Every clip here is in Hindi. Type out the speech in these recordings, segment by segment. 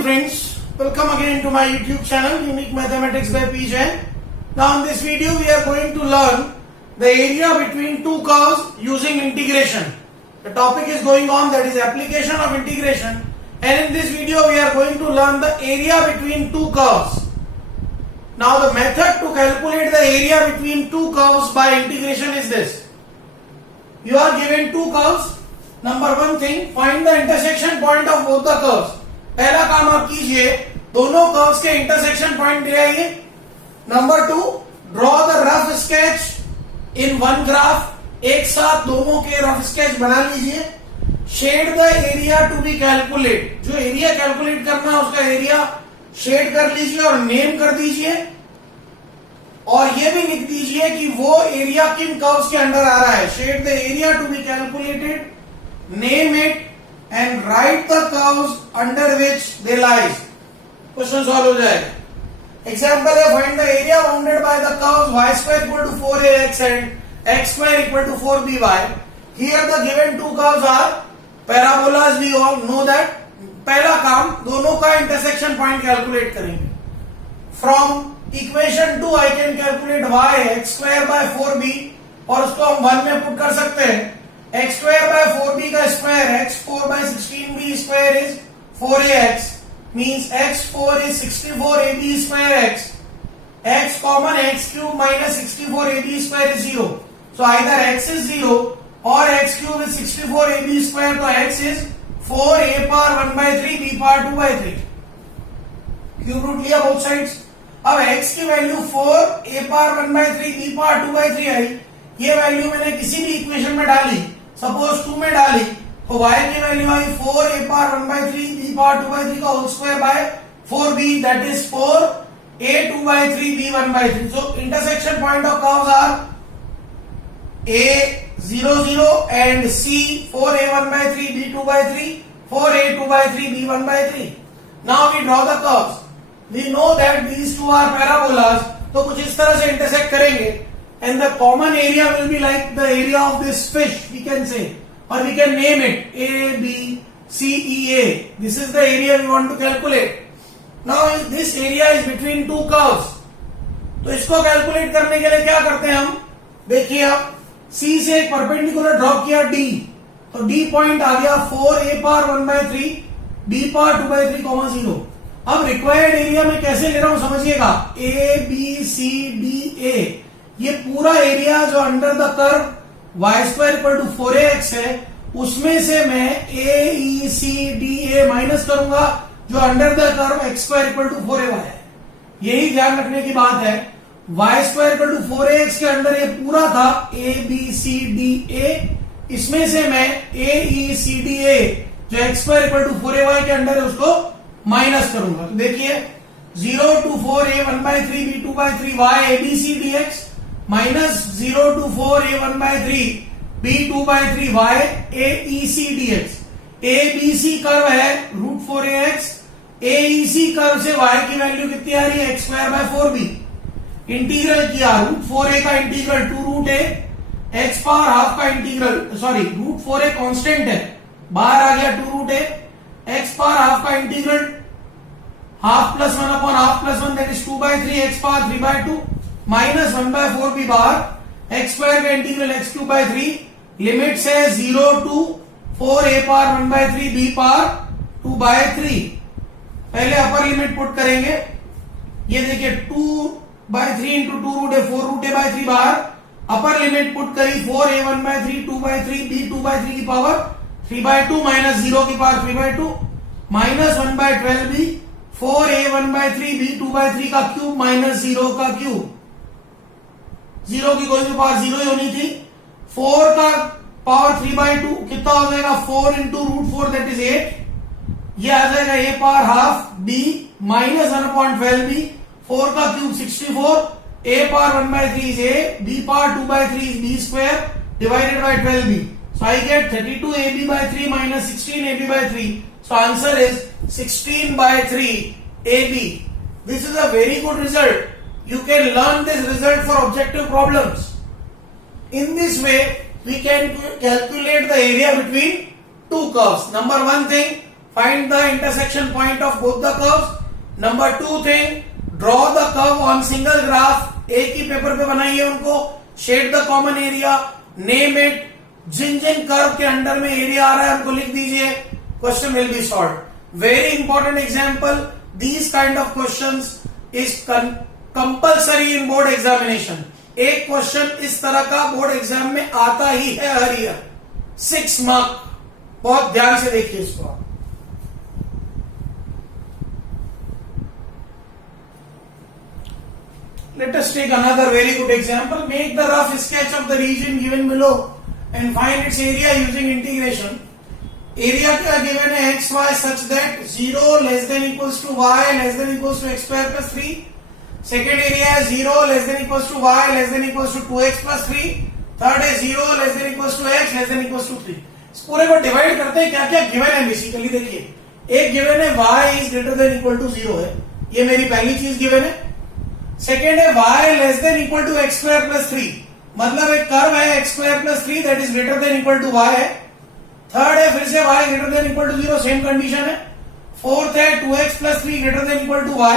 morning friends, welcome again to my YouTube channel Unique Mathematics by P. Jain. Now in this video we are going to learn the area between two curves using integration. The topic is going on, that is application of integration, and in this video we are going to learn the area between two curves. Now the method to calculate the area between two curves by integration is this. You are given two curves. Number one thing, find the intersection point of both the curves. पहला काम आप कीजिए, दोनों कर्व्स के इंटरसेक्शन पॉइंट ले आइए. Number two, draw the rough sketch in one graph. एक साथ दोनों के रफ स्केच बना लीजिए. Shade the area to be calculate. जो एरिया कैलकुलेट करना है उसका एरिया शेड कर लीजिए और नेम कर दीजिए. और ये भी लिख दीजिए कि वो एरिया किन कर्व्स के अंडर आ रहा है. Shade the area to be calculated, name it and write the curves under which they lies. Question solve हो जाएगा. एग्जाम्पल है, find the area bounded by the curves y square equal to 4ax and x square equal to 4by. Here the given two curves are parabolas. We all know that. पहला काम, दोनों का इंटरसेक्शन पॉइंट कैलकुलेट करेंगे. From equation 2 I can calculate y x square by 4b और उसको हम 1 में पुट कर सकते हैं. x square by 4b का square x 4 by 16b square is 4ax, means x 4 is 64ab square x common x cube minus 64ab square is 0. So either x is 0 or x cube is 64ab square. तो x is 4a power 1 by 3 b power 2 by 3. Cube root लिया बोथ साइड्स. अब x की value 4a power 1 by 3 b power 2 by 3 आई. ये वैल्यू मैंने किसी भी इक्वेशन में डाली, सपोज 2 में डाली, तो y की value I 4a power 1 by 3 b power 2 by 3 का whole square by 4b, that is 4a 2 by 3 b 1 by 3. So intersection point of curves are a 0 0 and c 4a 1 by 3 b 2 by 3 4a 2 by 3 b 1 by 3. Now we draw the curves. We know that these two are parabolas. तो कुछ इस तरह से इंटरसेक्ट करेंगे. And the common area will be like the area of this fish, we can say, or we can name it A, B, C, E, A. This is the area we want to calculate. Now this area is between two curves. तो इसको कैलकुलेट करने के लिए क्या करते हैं हम? देखिए आप, C से एक परपेंडिकुलर ड्रॉप किया D, तो D पॉइंट आ गया 4a power 1 by 3 b power 2 by 3, 0. अब रिक्वायर्ड एरिया में कैसे ले रहा हूं समझिएगा. A, B, C, D, A, ये पूरा एरिया जो under the curve y square equal to 4ax है, उसमें से मैं a e c d a minus करूंगा जो under the curve x square equal to 4ay है. यही ध्यान रखने की बात है. y square equal to 4ax के अंदर ये पूरा था a b c d a, इसमें से मैं a e c d a जो x square equal to 4ay के अंदर है उसको माइनस करूंगा. तो देखिए 0 to 4a 1 by 3 b 2 by 3 y a b c dx minus 0 to 4 a 1 by 3 b 2 by 3 y a e c dx. a b c curve है root 4ax. a e c curve से y की वैल्यू कितनी आ रही है, x square by 4b. Integral किया, रूट 4a का integral 2 root a, x power half का integral, sorry root 4a constant है, बाहर आ गया 2 root a, x power half का integral half plus 1 upon half plus 1, that is 2 by 3 x power 3 by 2 minus 1 by 4b बाहर, एक्स स्क्वायर का integral x cube by 3, limit से 0 to 4a power 1 by 3 b power 2 by 3. पहले अपर लिमिट पुट करेंगे. ये देखिए 2 by 3 इंटू 2 रूट है 4 रूट a by 3 बाहर. अपर लिमिट पुट करी 4a 1 by 3 2 by 3 b 2 by 3 की पावर 3 by 2 माइनस 0 की power 3 by 2 minus 1 by 12b 4a 1 by 3 b 2 by 3 का क्यूब माइनस 0 का क्यूब. 0 की कोई भी पावर 0 ही होनी थी. 4 का पावर 3 by 2 कितना हो जाएगा, 4 इंटू रूट 4 दैट इज 8. ये आ जाएगा a power half b minus 1 upon 12b. 4 का cube 64, a power 1 by 3 is a, b power 2 by 3 is b square divided by 12b. So I get 32ab by 3 minus 16ab by 3. So answer is 16 by 3 ab. This is a very good result. You can learn this result for objective problems. In this way, we can calculate the area between two curves. Number one thing, find the intersection point of both the curves. Number 2 thing, draw the curve on single graph. एक ही पेपर पे बनाइए उनको. Shade the common area, name it. जिन जिन कर्व के अंडर में एरिया आ रहा है हमको लिख दीजिए. Question will be solved. Very important example. These kind of questions is compulsory in board examination. एक क्वेश्चन इस तरह का बोर्ड एग्जाम में आता ही है हर ईयर. 6 मार्क. बहुत ध्यान से देखिए इसको. Let us take another very good example. Make the rough sketch of the region given below and find its area using integration. Area क्या given है x y such that 0 less than equals to y less than equals to x square plus 3. Second area है 0 less than equals to y less than equals to 2x plus 3. Third है 0 less than equals to x less than equals to 3. इस पूरे को डिवाइड करते हैं. क्या क्या गिवन है बेसिकली देखिए. एक गिवन है y is greater than equal to 0 है. ये मेरी पहली चीज गिवन है. सेकेंड है y less than equal to x square plus 3. मतलब एक कर्व है x square plus 3 that is greater than equal to y है. थर्ड है फिर से y greater than equal to 0, same condition है. फोर्थ है 2x plus 3 greater than equal to y.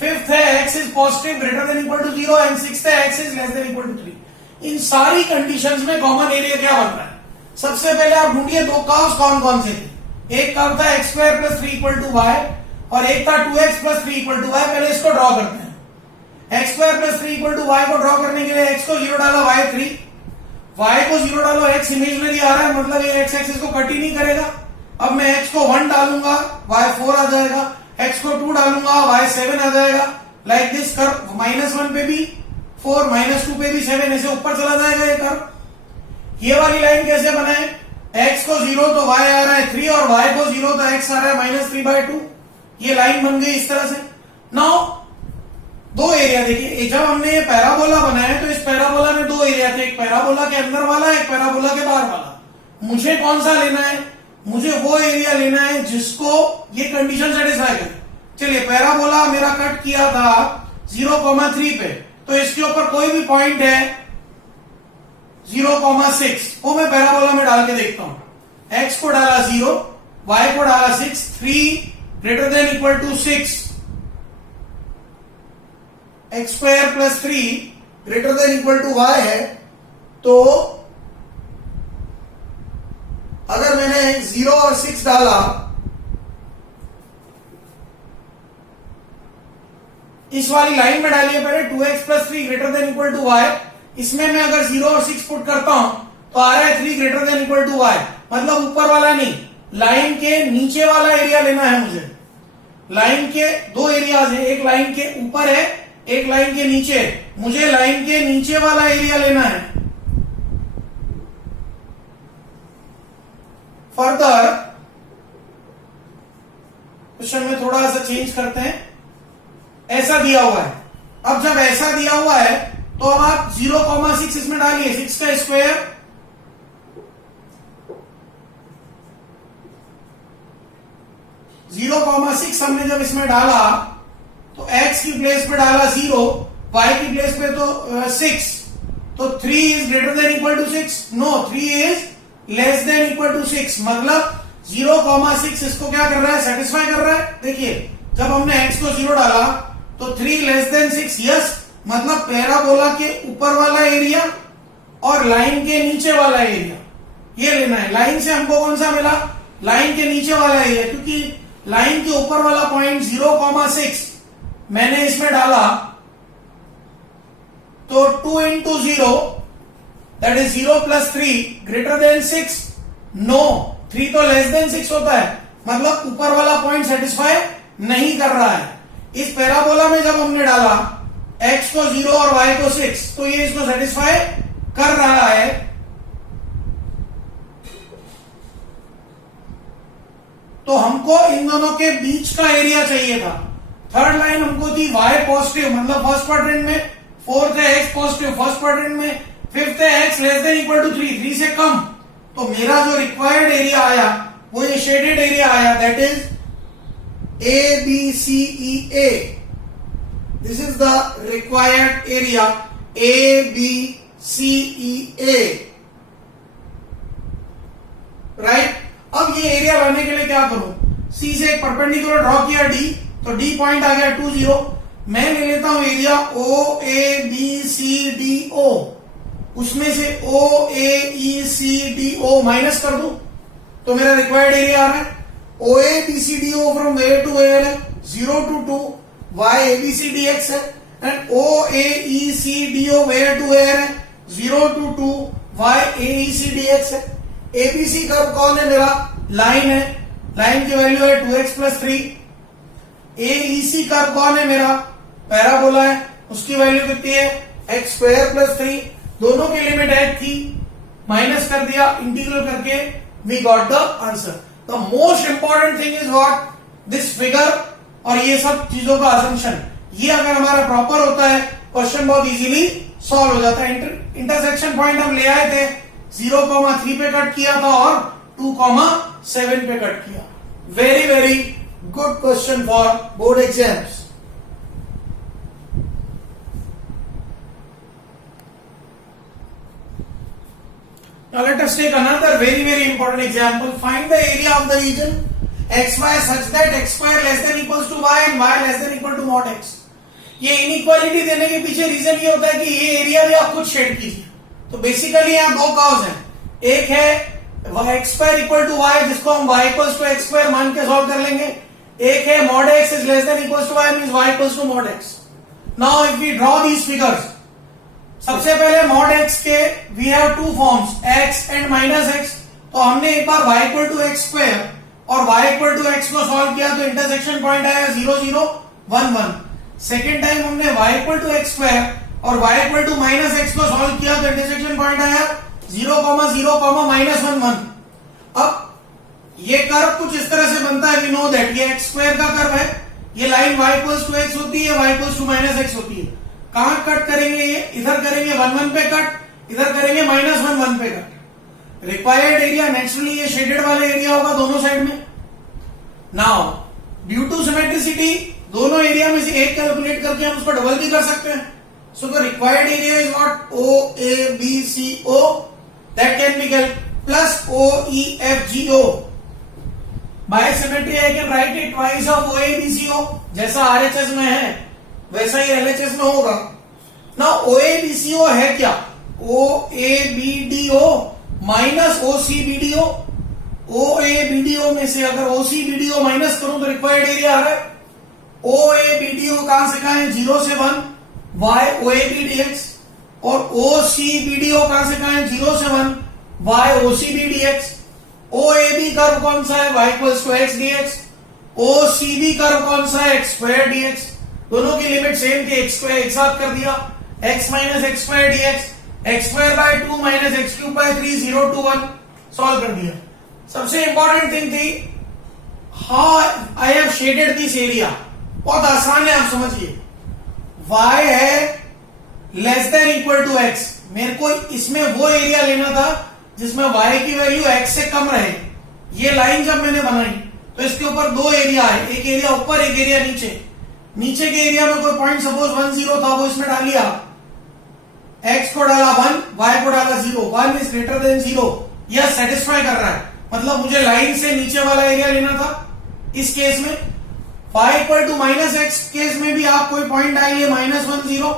Fifth है x is positive greater than equal to 0 and sixth है x is less than equal to 3. इन सारी कंडीशंस में कॉमन एरिया क्या बन रहा है? सबसे पहले आप ढूंढिए दो कर्व्स कौन कौन से थे. एक कर्व था x square plus 3 equal to y और एक था 2x plus 3 equal to y. पहले इसको ड्रॉ करते हैं. X square plus 3 equal to y को ड्रॉ करने के लिए x को 0 डालो, y 3. y को 0 डालो, x इमेजिनरी आ रहा है मतलब ये x एक्सिस को कट ही नहीं करेगा. अब मैं x को 1 डालूंगा y 4 आ जाएगा. x को 2 डालूंगा y 7 आ जाएगा. लाइक दिस कर्व -1 पे भी 4 -2 पे भी 7 ऐसे ऊपर चला जाएगा ये कर्व. ये वाली लाइन कैसे बनाए? x को 0 तो y आ रहा है 3 और y को 0 तो x आ रहा है -3/2. ये लाइन बन गई इस तरह से. नाउ दो एरिया देखिए. जब हमने ये पैराबोला बनाया तो इस पैराबोला में दो एरिया थे. एक पैराबोला के अंदर वाला, एक पैराबोला के बाहर वाला. मुझे कौन सा लेना है? मुझे वो एरिया लेना है जिसको ये कंडीशन सेटिस्फाई करे. चलिए पैराबोला मेरा कट किया था 0,3 पे, तो इसके ऊपर कोई भी पॉइंट है 0,6 वो मैं पैराबोला में डाल के देखता हूं. x को डाला 0, y को डाला 6, 3 greater than equal to 6, x square plus 3 greater than equal to y है. तो अगर मैंने 0 और 6 डाला, इस वाली लाइन में डालिए पहले 2x plus 3 greater than equal to y. इसमें मैं अगर 0 और 6 पुट करता हूं तो आ रहा है 3 greater than equal to y. मतलब ऊपर वाला नहीं, लाइन के नीचे वाला एरिया लेना है मुझे. लाइन के दो एरियाज है, एक लाइन के ऊपर है, एक लाइन के नीचे. मुझे लाइन के नीचे वाला एरिया लेना है. फर्दर क्वेश्चन में थोड़ा सा चेंज करते हैं. ऐसा दिया हुआ है. अब जब ऐसा दिया हुआ है तो अब आप 0,6 इसमें डालिए. 6 का स्क्वायर 0,6 हमने जब इसमें डाला तो x की प्लेस पे डाला 0, y की प्लेस पे तो 6. तो 3 is greater than equal to 6. No, 3 is less than equal to 6. मतलब 0,6 इसको क्या कर रहा है? सेटिस्फाई कर रहा है. देखिए जब हमने x को 0 डाला तो 3 लेस देन 6. यस, मतलब पैराबोला के ऊपर वाला एरिया और लाइन के नीचे वाला एरिया ये लेना है. लाइन से हमको कौन सा मिला? लाइन के नीचे वाला एरिया, क्योंकि लाइन के ऊपर वाला पॉइंट 0,6 मैंने इसमें डाला तो 2 into 0 that is 0 plus 3 greater than 6. No, 3 तो लेस देन 6 होता है. मतलब ऊपर वाला पॉइंट सेटिस्फाई नहीं कर रहा है. इस पैराबोला में जब हमने डाला x को 0 और y को 6 तो ये इसको सेटिस्फाई कर रहा है. तो हमको इन दोनों के बीच का एरिया चाहिए था. थर्ड लाइन हमको थी y पॉजिटिव, मतलब फर्स्ट क्वाड्रेंट में. फोर्थ है x पॉजिटिव फर्स्ट क्वाड्रेंट में. फिफ्थ है x less than equal to 3 से कम. तो मेरा जो रिक्वायर्ड एरिया आया वो ये शेडेड एरिया आया, that is ABCEA. This is the required area ABCEA, right. अब ये एरिया लाने के लिए क्या करूं? सी से एक परपेंडिकुलर ड्रॉ किया डी, तो डी पॉइंट आ गया 2 0। मैं ले लेता हूं area O A B C D O, उसमें से ओ A E C D O minus कर दूं तो मेरा रिक्वायर्ड एरिया आ रहा है O A B C D O from where to where है 0 to 2 Y A B C D X है, and O A E C D O where to where है 0 to 2 Y A E C D X है। एबीसी कर्व कौन है मेरा? लाइन है, लाइन की वैल्यू है 2x प्लस 3। एईसी कर्व कौन है मेरा? पैराबोला है, उसकी वैल्यू कितनी है? X square plus 3। दोनों की लिमिट एक थी, माइनस कर दिया, इंटीग्रल करके we got the answer. The most important thing is what? This figure और ये सब चीजों का असम्पशन, ये अगर हमारा प्रॉपर होता है क्वेश्चन बहुत इजीली सॉल्व हो जाता है। इंटरसेक्शन पॉइंट हम ले आए थे, 0,3 पे कट किया था और 2,7 पे कट किया। Very very good question for board exams. Now let us take another very important example. Find the area of the region xy such that x square less than equals to y and y less than equal to mod x. ये इनइक्वालिटी देने के पीछे रीजन ये होता है कि ये एरिया भी आप खुद शेड कीजिए। तो बेसिकली यहाँ दो कर्व्स हैं, एक है x square equal to y जिसको हम y equals to x square मान के सॉल्व कर लेंगे, एक है mod x is less than equals to y means y equals to mod x. Now if we draw these figures, सबसे पहले मॉड एक्स के we have two forms x and minus x. तो हमने एक बार y equal to x square और वाई इक्वल टू एक्स को सॉल्व किया तो इंटरसेक्शन पॉइंट आया 0 0 1 1। सेकेंड टाइम हमने y equal to x square और y equal to minus x को सॉल्व किया तो इंटरसेक्शन पॉइंट आया 0 0 माइनस 1 1। अब ये कर्व कुछ इस तरह से बनता है, वी नो दैट ये एक्स स्क्वायर का कर्व है, ये line y equals to x होती है, y equals to minus x होती है। कहां कट करेंगे? ये इधर करेंगे 1 1 पे कट, इधर करेंगे माइनस 1 1 पे कट। रिक्वायर्ड एरिया नेचुरली ये शेडेड वाले एरिया होगा दोनों साइड में। नाउ ड्यू टू सिमेट्रिसिटी दोनों एरिया में से एक कैलकुलेट करके हम उसको डबल भी कर सकते हैं। So the required area is what? O A B C O, that can be plus O E F G O. By symmetry I can write it twice of O A B C O, जैसा आरएचएस में है वैसा ही एलएचएस में होगा ना। ओ ए बी सी ओ है क्या? O A B D O minus O C B D O. O A B D O में से अगर O C B D O minus करूं तो रिक्वायर्ड एरिया आ रहा है। ओ ए बी डी ओ कहां से कहां है? 0 से 1 y O A B D x, और ओ सी बी डी ओ कहां से कहां है? 0 से 1 y O C B D x. O A B curve कौन सा है? Y equals to x d x. O C B curve कौन सा है? X square d x. दोनों की लिमिट सेम थी, एक्स स्क्वायर एक साथ कर दिया, x minus x square d x, x square by 2 minus x cube by 3 0 to 1 solve कर दिया। सबसे इंपॉर्टेंट थिंग थी how I have shaded this area. बहुत आसान है, आप समझिए। y है less than equal to x, मेरे को इसमें वो एरिया लेना था जिसमें y की वैल्यू x से कम रहे। ये लाइन जब मैंने बनाई तो इसके ऊपर दो एरिया है, एक एरिया ऊपर एक एरिया नीचे। नीचे के एरिया में कोई पॉइंट सपोज 1 0 था, वो इसमें डाल लिया, x को डाला 1, y को डाला 0, 1 इज ग्रेटर देन 0। यह सेटिस्फाई कर रहा है, मतलब मुझे लाइन से नीचे वाला एरिया लेना था। इस केस में y equal to minus x case में भी आप कोई पॉइंट डालिए minus 1 0,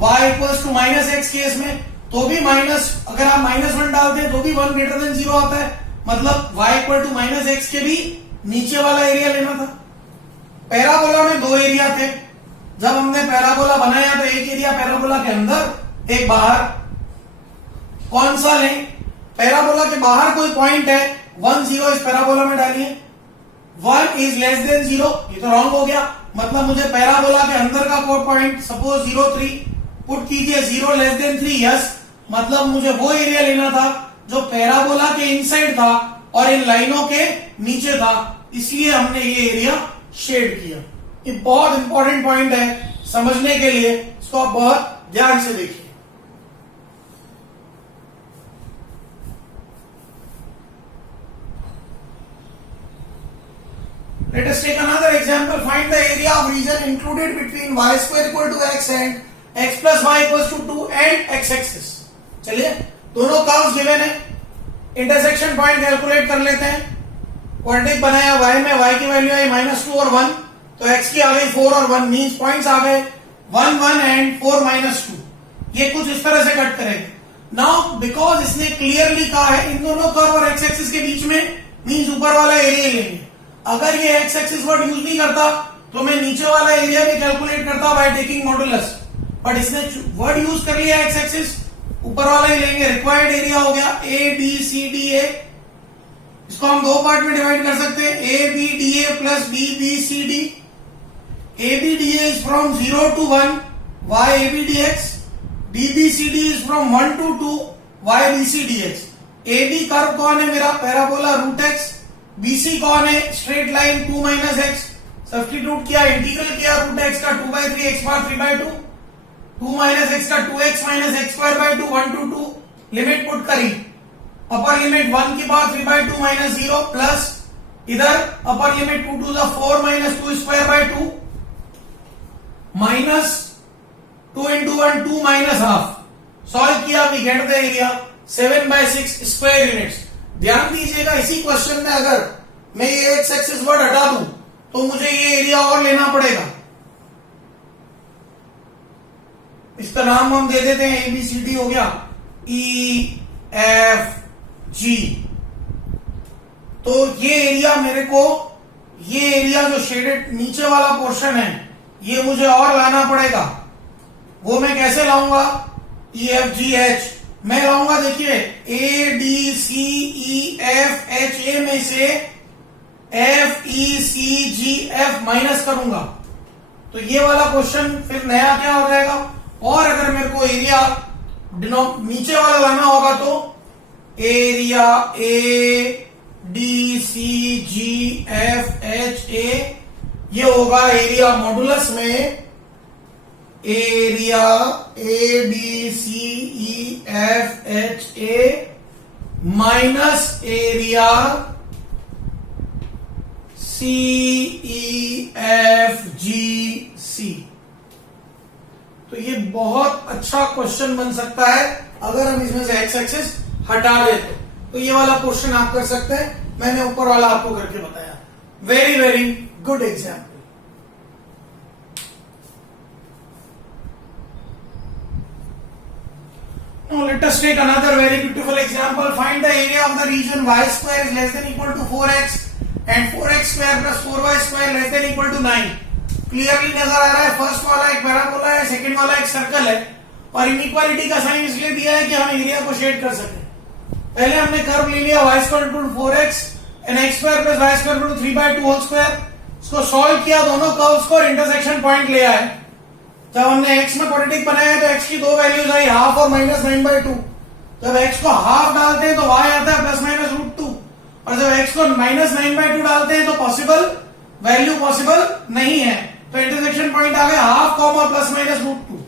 y equal to minus x case में तो भी माइनस, अगर आप माइनस 1 डालते हैं तो भी 1 ग्रेटर देन 0 आता है, मतलब y equal to minus x के भी नीचे वाला एरिया लेना था। पैराबोला में दो एरिया थे, जब हमने पैराबोला बनाया तो एक एरिया पैराबोला के अंदर एक बाहर। कौन सा लें? पैराबोला के बाहर कोई पॉइंट है 1 0, इस पैराबोला में डालिए। 1 इज लेस देन 0, ये तो रॉन्ग हो गया, मतलब मुझे पैराबोला के अंदर का कोई पॉइंट सपोज 0 3 पुट कीजिए, 0 लेस देन 3 यस, मतलब मुझे वो एरिया लेना था जो पैराबोला के इनसाइड था और इन लाइनों के नीचे था, इसलिए हमने ये एरिया शेड किया। ये बहुत इंपॉर्टेंट पॉइंट है समझने के लिए, इसको आप बहुत ध्यान से देखिए। Let us take another example. Find the area of region included between y square equal to x and x plus y equals to 2 and x axis. चलिए दोनों कर्व्स गिवन है, इंटरसेक्शन पॉइंट कैलकुलेट कर लेते हैं। क्वाड्रेटिक बनाया y में, y की वैल्यू आई -2 और 1, तो x की आ गई 4 और 1, मींस पॉइंट्स आ गए 1 1 एंड 4 -2। ये कुछ इस तरह से कट करेंगे। नाउ बिकॉज इसने क्लियरली कहा है इन दोनों कर्व और x एक्सिस के बीच में, मींस ऊपर वाला एरिया लेंगे। अगर ये x एक्सिस वर्ड यूज नहीं करता तो मैं नीचे वाला एरिया भी कैलकुलेट करता बाय टेकिंग मॉडुलस, बट इसने वर्ड यूज कर लिया x एक्सिस, ऊपर वाला ही लेंगे। रिक्वायर्ड एरिया हो गया ए बी सी डी ए, इसको हम दो पार्ट में डिवाइड कर सकते हैं, A B D A plus B B C D. A B D A is from 0 to 1 y a b dx, D B C D is from 1 to 2 y b c dx। A B curve कौन है मेरा, parabola root x. B C कौन है, straight line 2 minus x. Substitute किया, इंटीग्रल किया रूट एक्स का 2/3 x बार 3/2, 2 माइनस एक्स का 2x minus x square by 2, 1 to 2, limit put करी, अपर लिमिट 1 की पावर 3/2 माइनस 0 प्लस इधर upper limit 2 to the 4 minus 2 square by 2 minus 2 into 1 2 minus half. Solve किया, we get the area 7/6 square units. ध्यान दीजिएगा, इसी क्वेश्चन में अगर मैं ये एक्स एक्सिस वर्ड हटा दूं तो मुझे ये एरिया और लेना पड़ेगा। इसका नाम हम दे देते हैं ABCD हो गया, EFG। तो ये एरिया मेरे को, ये एरिया जो शेडेड नीचे वाला पोर्शन है, ये मुझे और लाना पड़ेगा। वो मैं कैसे लाऊंगा, EFGH मैं लाऊंगा। देखिए ADCEFHA में से FECGF माइनस करूंगा तो ये वाला क्वेश्चन फिर नया क्या हो जाएगा। और अगर मेरे को एरिया नीचे वाला लाना होगा तो एरिया ADCGFHA, ये होगा एरिया मॉडुलस में area ABCEFHA minus area CEFGC। तो ये बहुत अच्छा क्वेश्चन बन सकता है अगर हम इसमें से एक्स एक्सिस हटा ले तो ये वाला क्वेश्चन आप कर सकते हैं। मैंने ऊपर वाला आपको करके बताया। Very very good example. Now let us take another very beautiful example. Find the area of the region y square is less than equal to 4x and 4x square plus 4y square less than equal to 9. Clearly नजर आ रहा है, फर्स्ट वाला एक पैराबोला है, सेकंड वाला एक सर्कल है और इनइक्वालिटी का साइन इसलिए दिया है कि हम एरिया को शेड कर सके। पहले हमने कर्व ले लिया y square equal to 4x and x square plus y square equal to 3/2 whole square. इसको सॉल्व किया, दोनों कर्व्स को इंटरसेक्शन पॉइंट ले आए। जब हमने x में क्वाड्रेटिक बनाया तो x की दो वैल्यूज आई, हाफ और माइनस 9/2। जब x को हाफ डालते हैं तो y आता है प्लस माइनस √2 और जब x को माइनस 9/2 डालते हैं तो पॉसिबल वैल्यू पॉसिबल नहीं है। तो इंटरसेक्शन पॉइंट आ गया half comma plus minus √2।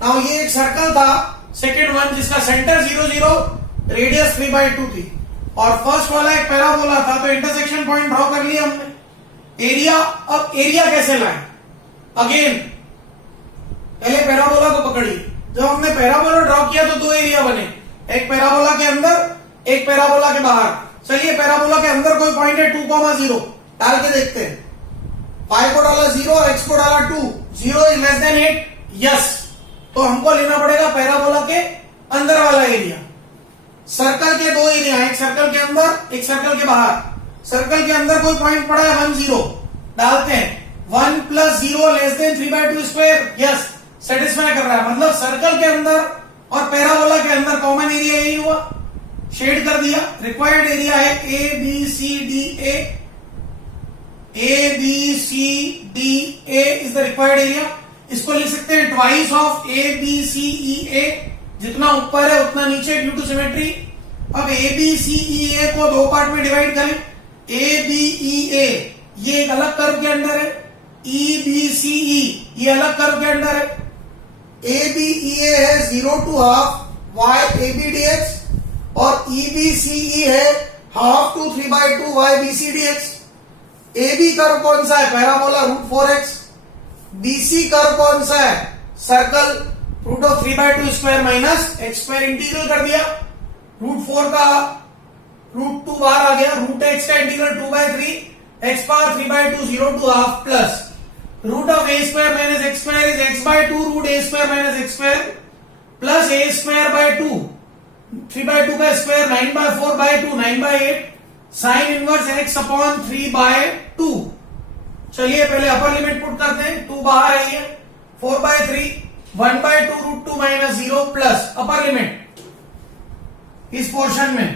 Now ये एक सर्कल था सेकंड वन जिसका सेंटर 0 0 रेडियस 3/2 थी और फर्स्ट वाला एक पैराबोला था। तो इंटरसेक्शन पॉइंट ड्रॉ कर लिया हमने। एरिया, अब एरिया कैसे लाए, अगेन पहले पैराबोला को पकड़िए। जब हमने पैराबोला ड्रॉ किया तो दो एरिया बने, एक पैराबोला के अंदर एक पैराबोला के बाहर। चलिए पैराबोला के अंदर कोई पॉइंट है 2,0 डाल के देखते हैं। y को डाला 0 और x को डाला 2, 0 इज लेस देन 8, यस। तो हमको लेना पड़ेगा पैराबोला के अंदर वाला एरिया। सर्कल के दो एरिया, एक सर्कल के अंदर एक सर्कल के बाहर। सर्कल के अंदर कोई पॉइंट पड़ा है 1 0, डालते हैं 1 + 0 less than 3/2 square, yes satisfy कर रहा है। मतलब सर्कल के अंदर और पैराबोला के अंदर कॉमन एरिया यही हुआ, शेड कर दिया। रिक्वायर्ड एरिया है ABCDA, ABCDA is the required area. इसको लिख सकते हैं ट्वाइस ऑफ ABCEA, जितना ऊपर है उतना नीचे ड्यू टू सिमेट्री। अब ABCEA को दो पार्ट में डिवाइड करें। ABEA ये एक अलग कर्व के अंदर है, EBCE ये अलग कर्व के अंदर है। ABEA है 0 to half y ABDX और EBCE है half to 3/2 y BCDX। AB curve कौन सा है, पैराबोला √4x। BC कर्व कौन सा है, circle √3/2 square minus x square. Integral कर दिया, √4 का रूट 2 बाहर आ गया, रूट एक्स का integral 2/3 x power 3/2 0 to half plus root of a square minus x square is x/2 root a square minus x square plus a square by 2 3/2 का square 9/4/2 9/8 sine inverse x upon 3/2। चलिए पहले अपर लिमिट पुट करते हैं, 2 बाहर आई है 4/3 1/2 root 2 minus 0 plus upper limit इस पोर्शन में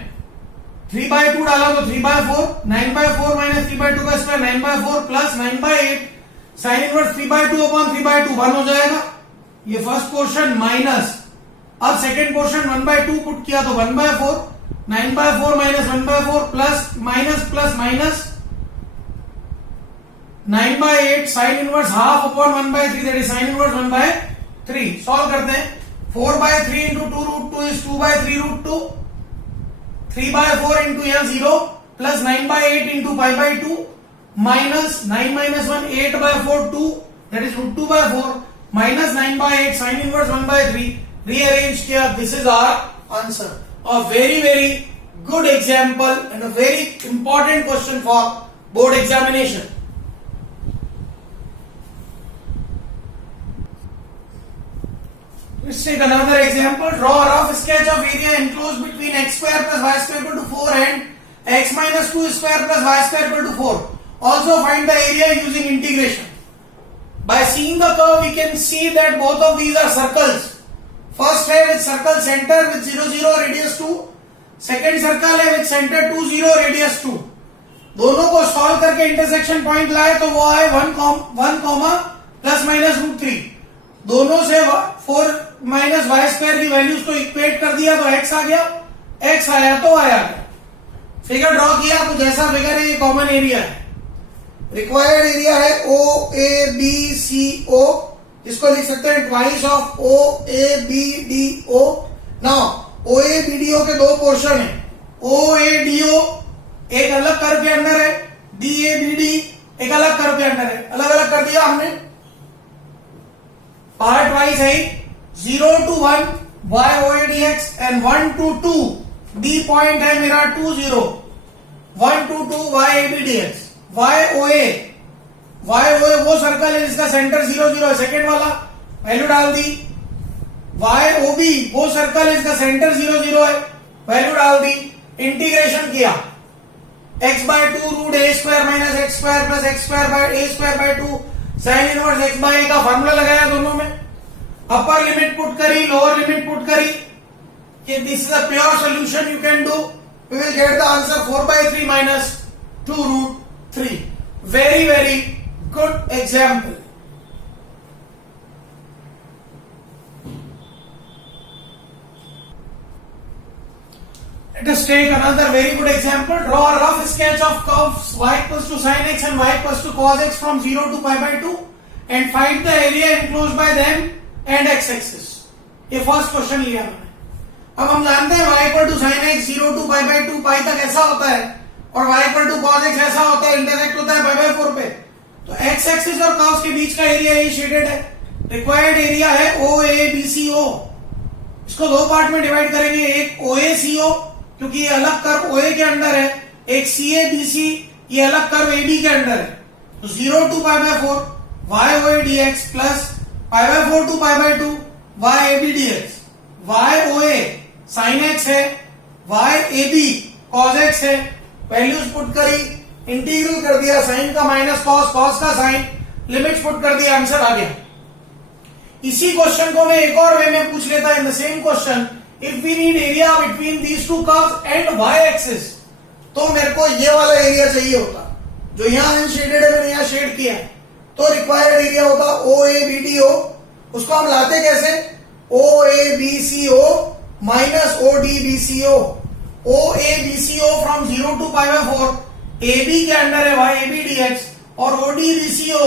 3/2 डाला तो 3/4 9/4 माइनस 3/2 का square 9/4 plus 9/8 sine inverse 3/2 upon 3/2 1 हो जाएगा। ये फर्स्ट पोर्शन माइनस, अब सेकेंड पोर्शन 1/2 पुट किया तो 1/4 9/4 minus 1/4 plus minus plus minus 9/8 sine inverse half upon 1/3 that is sine inverse 1/3। Solve करते हैं, 4/3 into 2 root 2 is 2/3 root 2 3/4 into यहाँ 0 plus 9/8 into 5/2 minus 9 minus 1 8/4 2 that is root 2/4 minus 9/8 sin inverse 1/3 rearrange किया, this is our answer. A very good example and a very important question for board examination. Let's take another example. Draw a rough sketch of area enclosed between x square plus y square equal to 4 and x minus 2 square plus y square equal to 4. Also find the area using integration. By seeing the curve, we can see that both of these are circles. First है with circle center with 0 0 radius 2. Second circle है with center 2 0 radius 2. दोनों को सॉल्व करके इंटरसेक्शन पॉइंट लाए तो वो आए 1 कॉमा प्लस माइनस रूट 3। दोनों से 4 माइनस वाई स्क्वायर की वैल्यूज को इक्वेट कर दिया तो x आ गया, x आया तो आया। फिगर ड्रॉ किया तो जैसा फिगर है ये कॉमन एरिया है। रिक्वायर्ड एरिया है OABCO, जिसको लिख सकते हैं twice of OABDO। Now OABDO के दो पोर्शन है, OADO एक अलग कर्व के अंदर है, DABD एक अलग कर्व के अंदर है। अलग अलग कर दिया हमने, पार्ट वाइज है 0 to 1 YOADX and 1 to 2 D point है मेरा 2 0 1 to 2 YABDX। YOA वो सर्कल है जिसका सेंटर 0 0 है, सेकेंड वाला वैल्यू डाल दी। YOB वो सर्कल है जिसका सेंटर 0 0 है, वैल्यू डाल दी। इंटीग्रेशन किया x/2 root a square minus x square plus x square by a square by 2 sine inverse x by a का फॉर्मूला लगाया दोनों में। अपर लिमिट पुट करी, लोअर लिमिट पुट करी। This is a pure solution you can do. We will get the answer 4/3 minus 2 root 3. Very good example. Let us take another very good example. Draw a rough sketch of curves y equals to sin x and y equals to cos x from 0 to pi/2 and find the area enclosed by them and x axis. ये फर्स्ट क्वेश्चन लिया हमने। अब हम जानते हैं y equal to sin x 0 to pi/2 पाई तक ऐसा होता है और y equal to cos x ऐसा होता है, इंटरसेक्ट होता है pi/4 पे। तो x एक्सिस और कर्व्स के बीच का एरिया ये शेडेड है। रिक्वायर्ड एरिया है OABCO। इसको दो पार्ट में डिवाइड करेंगे, एक OACO क्योंकि ये अलग कर्व OA के अंदर है, एक CABC ये अलग कर्व AB के अंदर है। तो 0 to pi/4 YOADX plus pi/4 to pi/2 YABDX। YOA sin x है, YAB cos x है, वैल्यूज पुट करी, इंटीग्रल कर दिया, साइन का माइनस कॉस, कॉस का साइन, लिमिट्स पुट कर दिया, आंसर आ गया। इसी क्वेश्चन को मैं एक और वे में पूछ लेता in the same question, if we need area between these two curves and y axis, तो मेरे को ये वाला एरिया चाहिए होता जो यहां अनशेडेड है, मैंने यहां शेड किया है। तो रिक्वायर्ड एरिया होता OABDO। उसको हम लाते कैसे, OABCO minus ODBCO। OABCO from 0 to pi/4 AB के अंडर है YABDX और ODBCO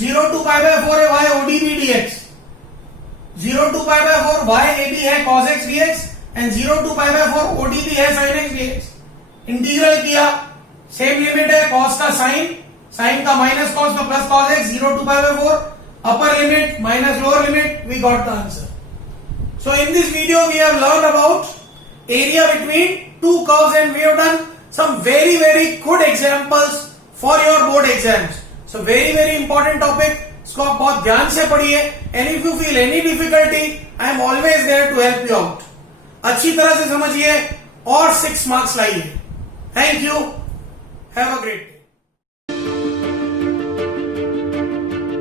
0 to pi/4 है YODBDX। 0 to pi/4 YAB है cos x dx and 0 to pi/4 ODB है sin x dx। इंटीग्रल किया, सेम लिमिट है, cos का साइन, साइन का माइनस cos का plus cos x 0 to pi/4, upper limit minus lower limit, we got the answer. So in this video we have learned about area between two curves, and we have done some very good examples for your board exams. So very important topic. इसको आप बहुत ध्यान से पढ़िए. And if you feel any difficulty, I am always there to help you out. अच्छी तरह से समझिए और 6 marks लाइए. Thank you. Have a great day.